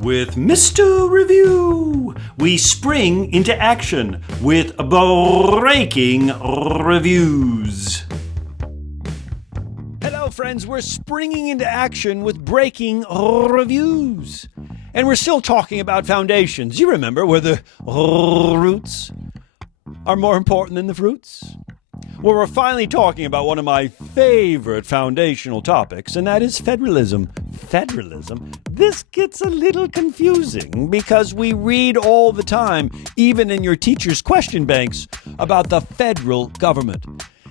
With Mr. Review, we spring into action with breaking reviews. Hello, friends. We're springing into action with breaking reviews. And we're still talking about foundations. You remember where the roots are more important than the fruits? Well, we're finally talking about one of my favorite foundational topics, and that is federalism. Federalism? This gets a little confusing because we read all the time, even in your teacher's question banks, about the federal government.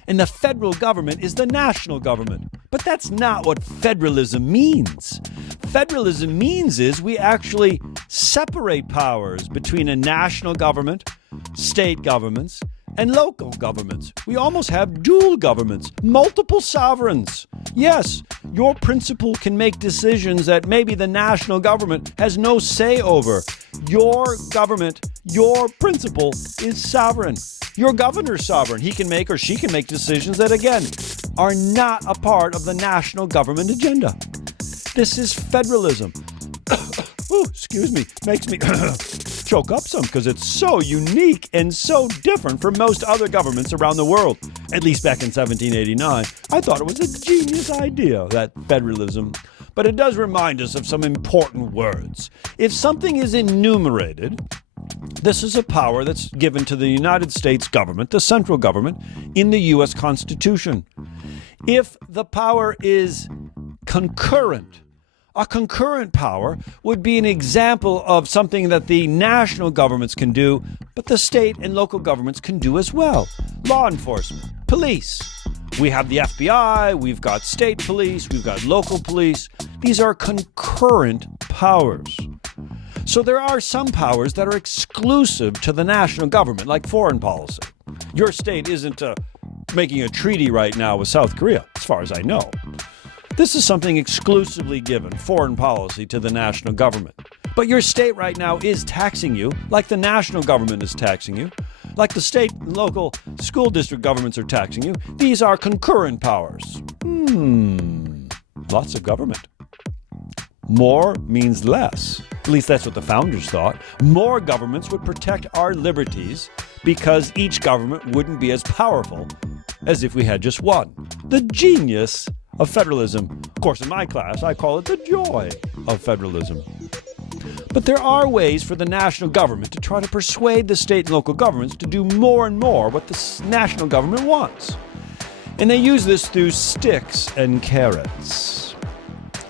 And the federal government is the national government. But that's not what federalism means. Federalism means is we actually separate powers between a national government, state governments, and local governments. We almost have dual governments, multiple sovereigns. Yes, your principal can make decisions that maybe the national government has no say over. Your government, your principal is sovereign. Your governor's sovereign. He can make or she can make decisions that, again, are not a part of the national government agenda. This is federalism. Ooh, excuse me, makes me choke up some because it's so unique and so different from most other governments around the world. At least back in 1789, I thought it was a genius idea, that federalism. But it does remind us of some important words. If something is enumerated, this is a power that's given to the United States government, the central government, in the U.S. Constitution. If the power is concurrent, a concurrent power would be an example of something that the national governments can do, but the state and local governments can do as well. Law enforcement, police. We have the FBI, we've got state police, we've got local police. These are concurrent powers. So there are some powers that are exclusive to the national government, like foreign policy. Your state isn't making a treaty right now with South Korea, as far as I know. This is something exclusively given, foreign policy, to the national government. But your state right now is taxing you, like the national government is taxing you, like the state and local school district governments are taxing you. These are concurrent powers. Lots of government. More means less. At least that's what the founders thought. More governments would protect our liberties because each government wouldn't be as powerful as if we had just one. The genius of federalism. Of course, in my class, I call it the joy of federalism. But there are ways for the national government to try to persuade the state and local governments to do more and more what the national government wants. And they use this through sticks and carrots.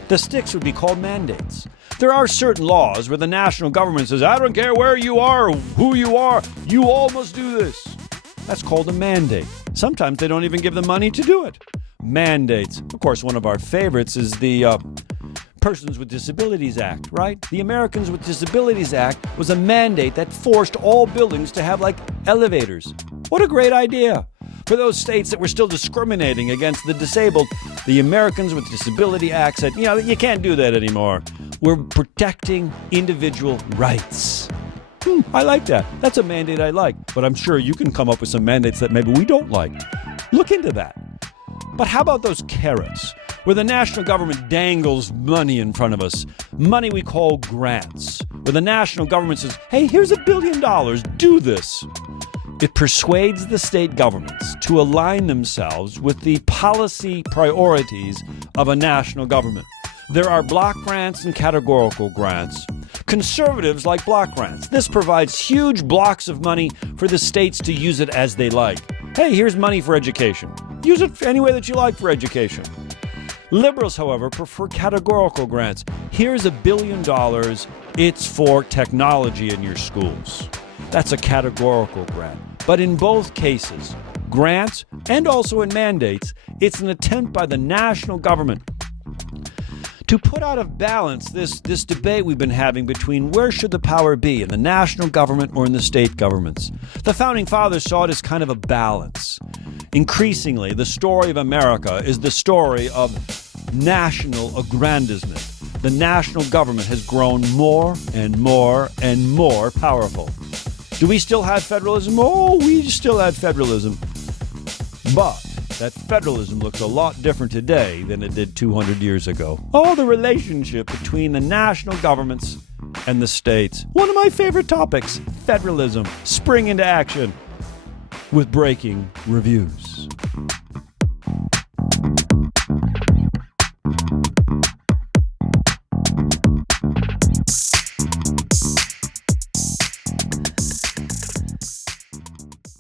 The sticks would be called mandates. There are certain laws where the national government says, I don't care where you are or who you are, you all must do this. That's called a mandate. Sometimes they don't even give the money to do it. Mandates. Of course, one of our favorites is the Persons with Disabilities Act, right? The Americans with Disabilities Act was a mandate that forced all buildings to have, elevators. What a great idea. For those states that were still discriminating against the disabled, the Americans with Disability Act said, you can't do that anymore. We're protecting individual rights. I like that. That's a mandate I like. But I'm sure you can come up with some mandates that maybe we don't like. Look into that. But how about those carrots, where the national government dangles money in front of us, money we call grants, where the national government says, hey, here's $1 billion, do this. It persuades the state governments to align themselves with the policy priorities of a national government. There are block grants and categorical grants. Conservatives like block grants. This provides huge blocks of money for the states to use it as they like. Hey, here's money for education. Use it any way that you like for education. Liberals, however, prefer categorical grants. Here's $1 billion. It's for technology in your schools. That's a categorical grant. But in both cases, grants and also in mandates, it's an attempt by the national government to put out of balance this debate we've been having between where should the power be, in the national government or in the state governments. The Founding Fathers saw it as kind of a balance. Increasingly, the story of America is the story of national aggrandizement. The national government has grown more and more and more powerful. Do we still have federalism? Oh, we still have federalism. But that federalism looks a lot different today than it did 200 years ago. Oh, the relationship between the national governments and the states. One of my favorite topics, federalism. Spring into action with breaking reviews.